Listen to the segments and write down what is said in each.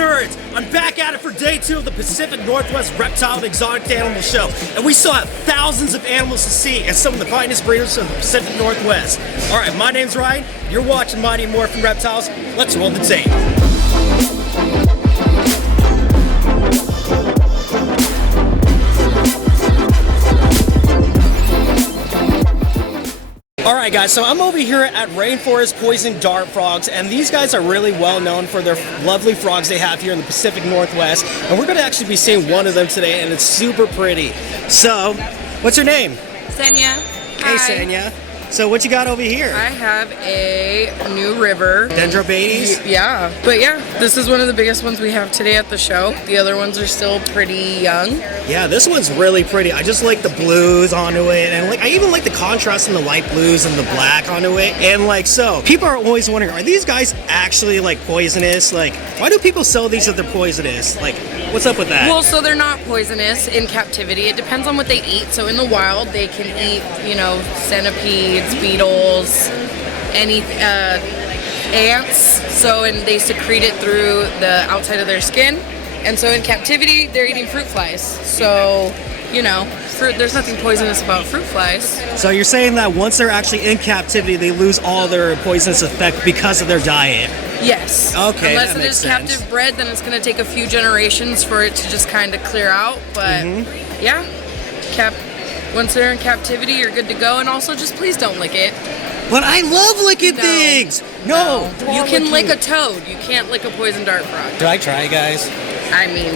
nerds! I'm back at it for day 2 of the Pacific Northwest Reptile and Exotic Animal Show, and we still have thousands of animals to see and some of the finest breeders of the Pacific Northwest. Alright, my name's Ryan, you're watching Mighty Morphin Reptiles, let's roll the tape. Alright guys, so I'm over here at Rainforest Poison Dart Frogs, and these guys are really well known for their lovely frogs they have here in the Pacific Northwest, and we're going to actually be seeing one of them today, and it's super pretty. So, what's your name? Senya. Hey Senya. So what you got over here? I have a new river. Dendrobates? Yeah, but yeah, this is one of the biggest ones we have today at the show. The other ones are still pretty young. Yeah, this one's really pretty. I just like the blues onto it, and I even like the contrast in the light blues and the black onto it. And so people are always wondering, are these guys actually poisonous? Why do people sell these if they're poisonous? What's up with that? Well, so they're not poisonous in captivity. It depends on what they eat. So in the wild, they can eat, centipedes, beetles, any ants. And they secrete it through the outside of their skin. And so in captivity, they're eating fruit flies. So, there's nothing poisonous about fruit flies. So you're saying that once they're actually in captivity, they lose all their poisonous effect because of their diet? Yes. Okay, unless that it makes is sense. captive bred, then it's going to take a few generations for it to just kind of clear out. But yeah, once they're in captivity, you're good to go. And also, just please don't lick it. But I love licking things. No. You can lick a toad. You can't lick a poison dart frog. Do I try, guys? I mean,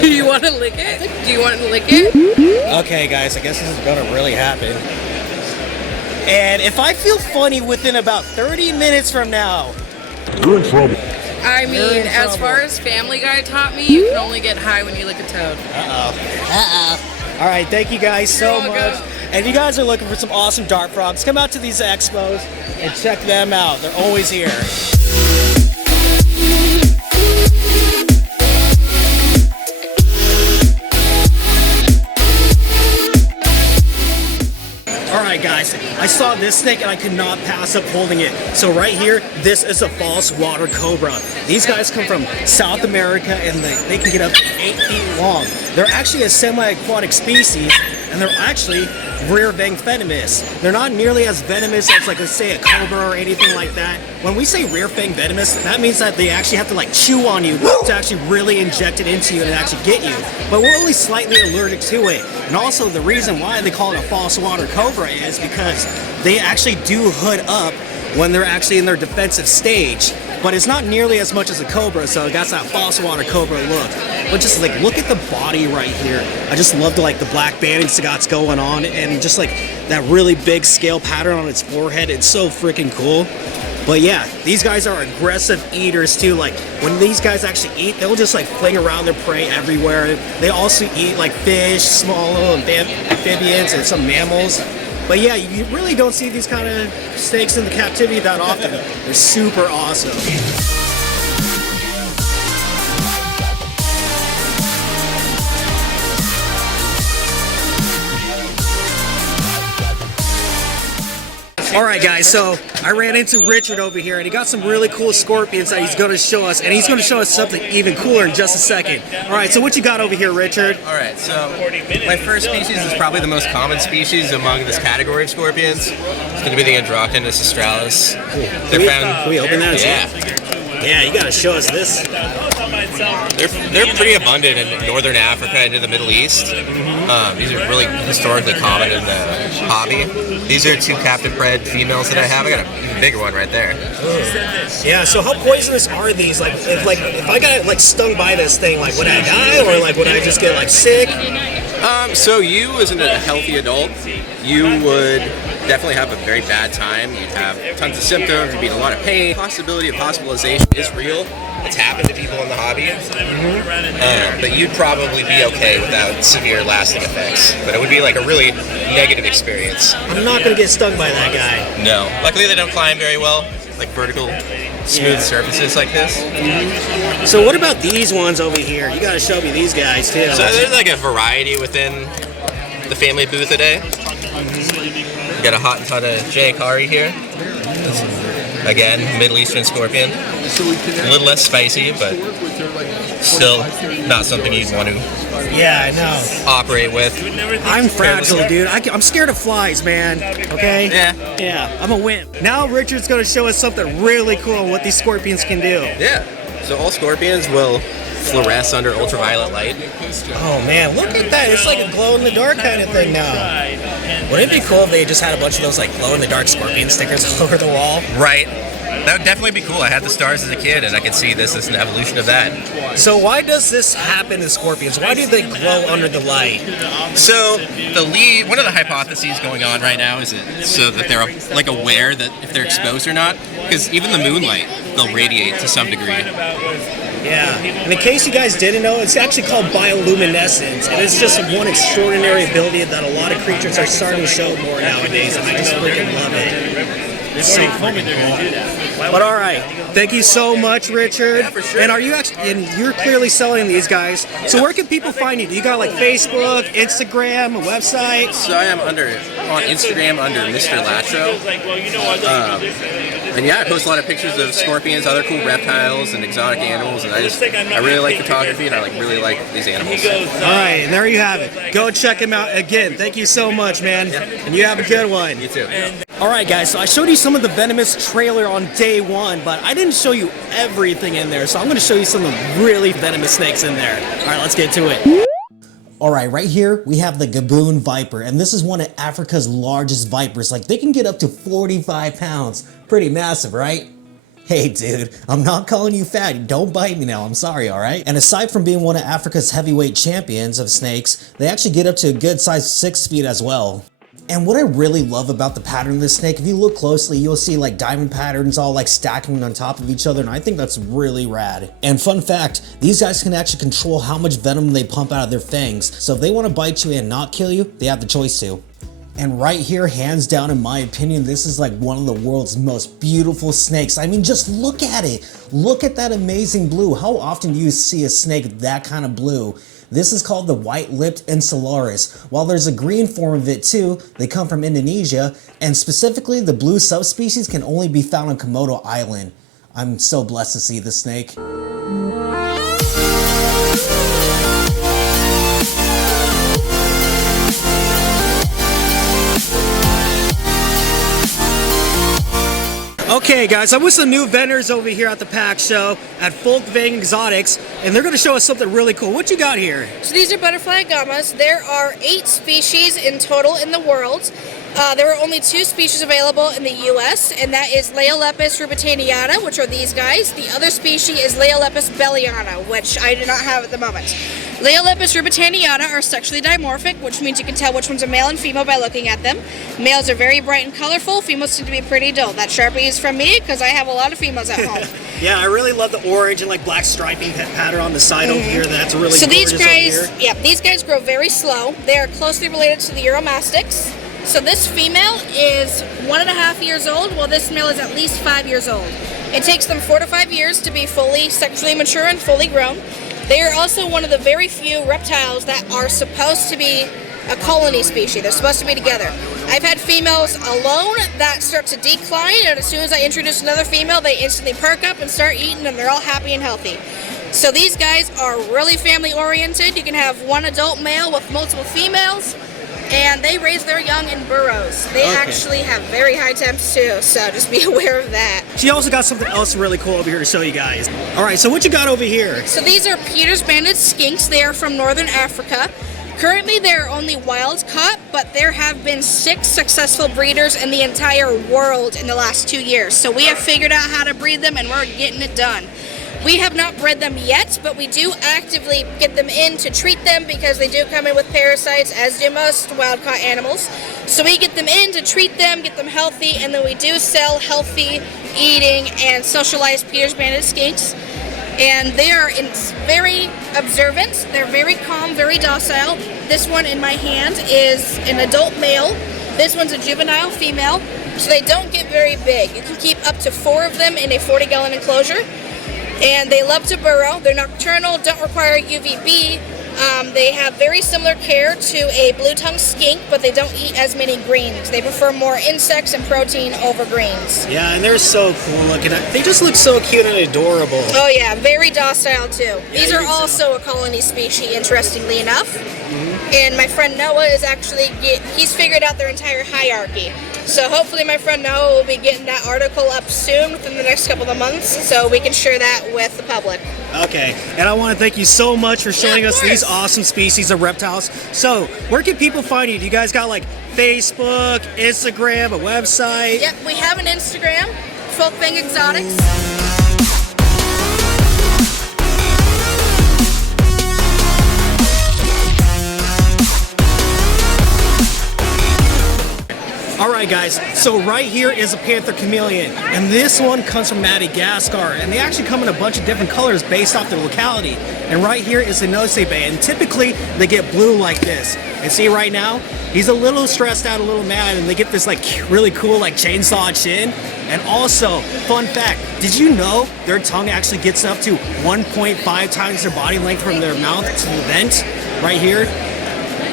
do you want to lick it? Do you want to lick it? Okay, guys, I guess this is gonna really happen. And if I feel funny within about 30 minutes from now, you're in trouble. I mean, as far as Family Guy taught me, you can only get high when you lick a toad. All right, thank you guys so much. And if you guys are looking for some awesome dart frogs, come out to these expos and check them out. They're always here. Alright guys, I saw this snake and I could not pass up holding it. So right here, this is a false water cobra. These guys come from South America and they can get up to 8 feet long. They're actually a semi-aquatic species, and they're actually rear-fang venomous. They're not nearly as venomous as let's say a cobra or anything like that. When we say rear-fang venomous, that means that they actually have to chew on you to actually really inject it into you and actually get you. But we're only slightly allergic to it. And also the reason why they call it a false water cobra is because they actually do hood up when they're actually in their defensive stage. But it's not nearly as much as a cobra, so it got that false water cobra look. But just look at the body right here. I just love the black banding it's got going on, and just that really big scale pattern on its forehead. It's so freaking cool. But yeah, these guys are aggressive eaters too. When these guys actually eat, they'll just fling around their prey everywhere. They also eat fish, small little amphibians, and some mammals. But yeah, you really don't see these kind of snakes in the captivity that often. They're super awesome. Alright guys, so I ran into Richard over here and he got some really cool scorpions that he's going to show us, and he's going to show us something even cooler in just a second. Alright, so what you got over here, Richard? Alright, so my first species is probably the most common species among this category of scorpions. It's going to be the Androctonus australis. Can we open that? Yeah, you got to show us this. They're pretty abundant in northern Africa and in the Middle East. These are really historically common in the hobby. These are 2 captive bred females that I have. I got a even bigger one right there. Yeah, so how poisonous are these? If I got stung by this thing, would I die, or would I just get sick? So you as a healthy adult, you would definitely have a very bad time. You'd have tons of symptoms, you'd be in a lot of pain. The possibility of hospitalization is real. It's happened to people in the hobby. But you'd probably be okay without severe lasting effects. But it would be a really negative experience. I'm not going to get stung by that guy. No. Luckily they don't climb very well, vertical, smooth surfaces like this. So what about these ones over here? You got to show me these guys too. So there's a variety within the family booth today. We got a hot ton of J. Kari here. Again, Middle Eastern scorpion. A little less spicy, but still not something you'd want to Yeah, I know. operate with. I'm fragile, dude. I'm scared of flies, man. Okay? Yeah. Yeah, I'm a wimp. Now Richard's going to show us something really cool on what these scorpions can do. Yeah. So all scorpions will fluoresce under ultraviolet light. Oh man, look at that. It's like a glow-in-the-dark kind of thing now. Wouldn't it be cool if they just had a bunch of those like glow-in-the-dark scorpion stickers all over the wall? Right. That would definitely be cool. I had the stars as a kid, and I could see this as an evolution of that. So why does this happen to scorpions? Why do they glow under the light? So one of the hypotheses going on right now is so that they're like aware that if they're exposed or not, because even the moonlight, they'll radiate to some degree. Yeah, and in case you guys didn't know, it's actually called bioluminescence, and it's just one extraordinary ability that a lot of creatures are starting to show more nowadays, and I just freaking love it. It's so freaking cool. But all right, thank you so much, Richard. Yeah, for sure. And are you actually? And you're clearly selling these guys. So where can people find you? Do you got like Facebook, Instagram, a website? So I am on Instagram under Mr. Latro. And yeah, I post a lot of pictures of scorpions, other cool reptiles, and exotic animals. And I really like photography, and I really like these animals. All right, and there you have it. Go check him out again. Thank you so much, man. Yeah. And you have a good one. You too. All right, guys, so I showed you some of the Venomous trailer on day one, but I didn't show you everything in there, so I'm going to show you some of the really venomous snakes in there. All right, let's get to it. All right, right here, we have the Gaboon Viper, and this is one of Africa's largest vipers. Like, they can get up to 45 pounds. Pretty massive, right? Hey, dude, I'm not calling you fat. Don't bite me now. I'm sorry, all right? And aside from being one of Africa's heavyweight champions of snakes, they actually get up to a good size 6 feet as well. And what I really love about the pattern of this snake, if you look closely, you'll see like diamond patterns all like stacking on top of each other, and I think that's really rad. And fun fact, these guys can actually control how much venom they pump out of their fangs, so if they want to bite you and not kill you, they have the choice to. And right here, hands down, in my opinion, this is like one of the world's most beautiful snakes. I mean, just look at it. Look at that amazing blue. How often do you see a snake that kind of blue? This is called the white-lipped Insularis. While there's a green form of it too, they come from Indonesia, and specifically the blue subspecies can only be found on Komodo Island. I'm so blessed to see this snake. Okay guys, I'm with some new vendors over here at the PAC show at Volkswagen Exotics, and they're going to show us something really cool. What you got here? So these are butterfly gammas. There are 8 species in total in the world. There are only 2 species available in the US, and that is Laeolepis rubetaniana, which are these guys. The other species is Laeolepis belliana, which I do not have at the moment. Laeolepis rubetaniana are sexually dimorphic, which means you can tell which one's a male and female by looking at them. Males are very bright and colorful. Females tend to be pretty dull. That Sharpie is from me because I have a lot of females at home. Yeah, I really love the orange and like black striping pattern on the side over here. That's really so gorgeous. These guys, yeah, these guys grow very slow. They are closely related to the Uromastyx. So this female is 1.5 years old, while this male is at least 5 years old. It takes them 4 to 5 years to be fully sexually mature and fully grown. They are also one of the very few reptiles that are supposed to be a colony species. They're supposed to be together. I've had females alone that start to decline, and as soon as I introduce another female, they instantly perk up and start eating, and they're all happy and healthy. So these guys are really family oriented. You can have one adult male with multiple females, and they raise their young in burrows. They actually have very high temps too, so just be aware of that. She also got something else really cool over here to show you guys. All right, so what you got over here? So these are Peter's banded skinks. They are from northern Africa. Currently they're only wild caught, but there have been 6 successful breeders in the entire world in the last 2 years. So we have figured out how to breed them, and we're getting it done. We have not bred them yet, but we do actively get them in to treat them because they do come in with parasites, as do most wild-caught animals. So we get them in to treat them, get them healthy, and then we do sell healthy, eating, and socialized Peter's banded skinks. And they are very observant. They're very calm, very docile. This one in my hand is an adult male. This one's a juvenile female. So they don't get very big. You can keep up to 4 of them in a 40-gallon enclosure. And they love to burrow. They're nocturnal, don't require UVB. They have very similar care to a blue-tongued skink, but they don't eat as many greens. They prefer more insects and protein over greens. Yeah, and they're so cool looking. They just look so cute and adorable. Oh yeah, very docile too. Yeah, These are also a colony species, interestingly enough. And my friend Noah is actually, he's figured out their entire hierarchy. So hopefully my friend Noah will be getting that article up soon within the next couple of months so we can share that with the public. Okay, and I want to thank you so much for showing us these awesome species of reptiles. So, where can people find you? Do you guys got like Facebook, Instagram, a website? Yep, we have an Instagram, Folkbang Exotics. Alright guys, so right here is a Panther chameleon, and this one comes from Madagascar, and they actually come in a bunch of different colors based off their locality. And right here is the nose bay, and typically they get blue like this. And see right now, he's a little stressed out, a little mad, and they get this like really cool like chainsaw chin. And also, fun fact, did you know their tongue actually gets up to 1.5 times their body length from their mouth to the vent right here?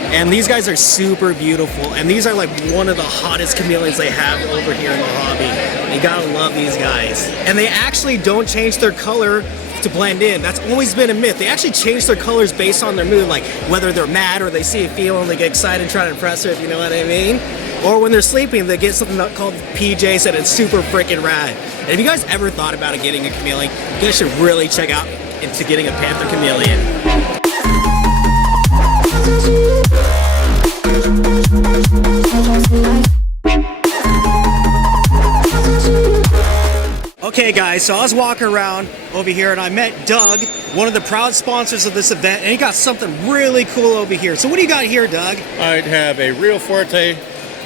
And these guys are super beautiful, and these are like one of the hottest chameleons they have over here in the hobby. You gotta love these guys. And they actually don't change their color to blend in. That's always been a myth. They actually change their colors based on their mood, like whether they're mad or they see a female and they get excited and try to impress her, if you know what I mean. Or when they're sleeping, they get something called PJs, and it's super freaking rad. And if you guys ever thought about getting a chameleon, you guys should really check out into getting a Panther chameleon. Okay guys, so I was walking around over here and I met Doug, one of the proud sponsors of this event, and he got something really cool over here. So what do you got here, Doug? I have a Rio Fuerte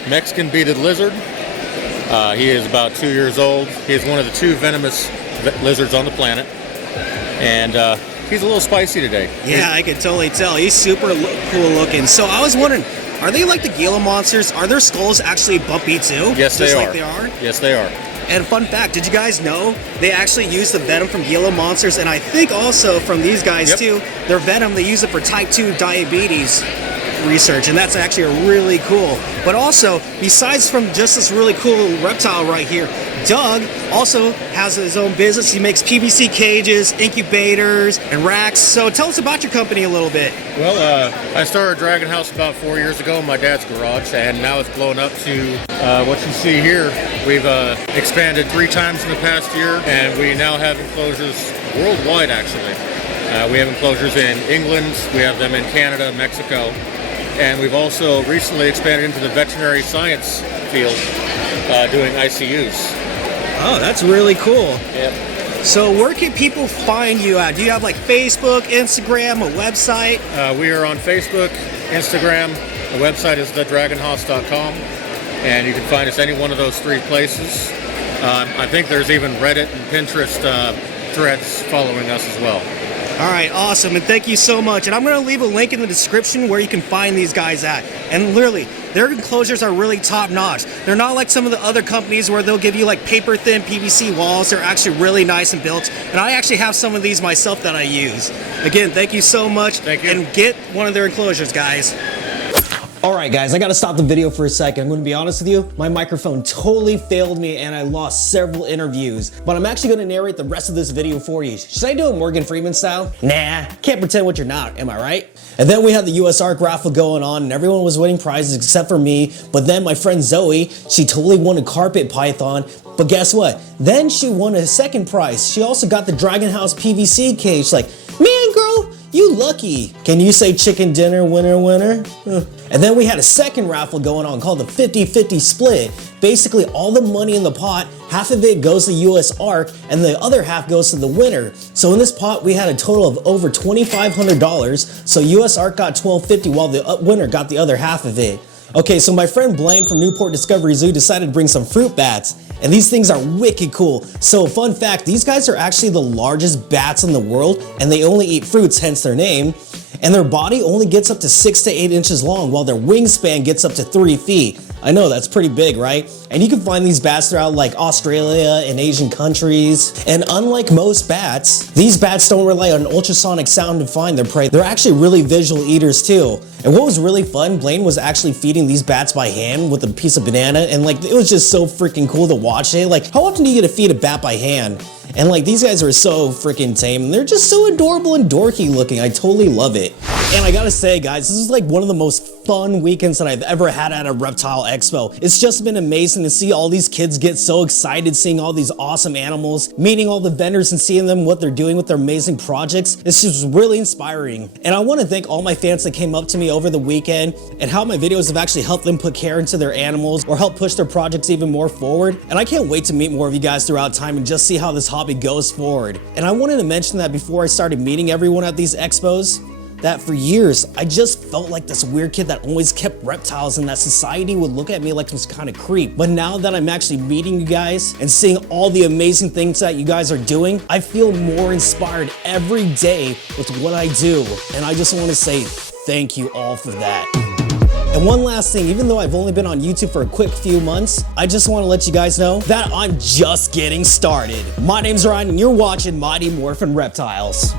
Mexican beaded lizard. He is about 2 years old. He is one of the 2 venomous lizards on the planet, and he's a little spicy today. Yeah, I can totally tell. He's super cool looking. So I was wondering, are they like the Gila monsters? Are their skulls actually bumpy too? Yes, they are. Just like they are? Yes, they are. And fun fact, did you guys know they actually use the venom from Gila monsters, and I think also from these guys too, their venom, they use it for type 2 diabetes research, and that's actually really cool. But also, besides from just this really cool reptile right here, Doug also has his own business. He makes PVC cages, incubators, and racks. So tell us about your company a little bit. Well, I started Dragon House about 4 years ago in my dad's garage, and now it's blown up to what you see here. We've expanded 3 times in the past year, and we now have enclosures worldwide, actually. We have enclosures in England, we have them in Canada, Mexico, and we've also recently expanded into the veterinary science field, doing ICUs. Oh, that's really cool. Yep. So where can people find you at? Do you have like Facebook, Instagram, a website? We are on Facebook, Instagram. The website is thedragonhouse.com, and you can find us any one of those 3 places. I think there's even Reddit and Pinterest threads following us as well. All right, awesome, and thank you so much. And I'm going to leave a link in the description where you can find these guys at. And literally, their enclosures are really top-notch. They're not like some of the other companies where they'll give you like paper-thin PVC walls. They're actually really nice and built. And I actually have some of these myself that I use. Again, thank you so much. Thank you. And get one of their enclosures, guys. Alright guys, I gotta stop the video for a second. I'm gonna be honest with you, my microphone totally failed me and I lost several interviews. But I'm actually gonna narrate the rest of this video for you. Should I do it Morgan Freeman style? Nah, can't pretend what you're not, am I right? And then we had the US Arc raffle going on and everyone was winning prizes except for me. But then my friend Zoe, she totally won a carpet python. But guess what? Then she won a second prize. She also got the Dragon House PVC cage. Like, man girl, you lucky. Can you say chicken dinner, winner, winner? And then we had a second raffle going on called the 50-50 split. Basically all the money in the pot, half of it goes to US Arc and the other half goes to the winner. So in this pot we had a total of over $2,500. So US Arc got $1,250 while the winner got the other half of it. Okay, so my friend Blaine from Newport Discovery Zoo decided to bring some fruit bats, and these things are wicked cool. So fun fact, these guys are actually the largest bats in the world, and they only eat fruits, hence their name. And their body only gets up to 6 to 8 inches long, while their wingspan gets up to 3 feet. I know, that's pretty big, right? And you can find these bats throughout like Australia and Asian countries. And unlike most bats, these bats don't rely on ultrasonic sound to find their prey. They're actually really visual eaters too. And what was really fun, Blaine was actually feeding these bats by hand with a piece of banana, and like it was just so freaking cool to watch it. Like, how often do you get to feed a bat by hand? And like these guys are so freaking tame, and they're just so adorable and dorky looking. I totally love it. And I gotta say, guys, this is like one of the most fun weekends that I've ever had at a Reptile Expo. It's just been amazing to see all these kids get so excited, seeing all these awesome animals, meeting all the vendors and seeing them, what they're doing with their amazing projects. It's just really inspiring. And I wanna thank all my fans that came up to me over the weekend and how my videos have actually helped them put care into their animals or help push their projects even more forward. And I can't wait to meet more of you guys throughout time and just see how this hobby goes forward. And I wanted to mention that before I started meeting everyone at these expos, that for years, I just felt like this weird kid that always kept reptiles and that society would look at me like some kind of creep. But now that I'm actually meeting you guys and seeing all the amazing things that you guys are doing, I feel more inspired every day with what I do. And I just want to say thank you all for that. And one last thing, even though I've only been on YouTube for a quick few months, I just want to let you guys know that I'm just getting started. My name's Ryan and you're watching Mighty Morphin Reptiles.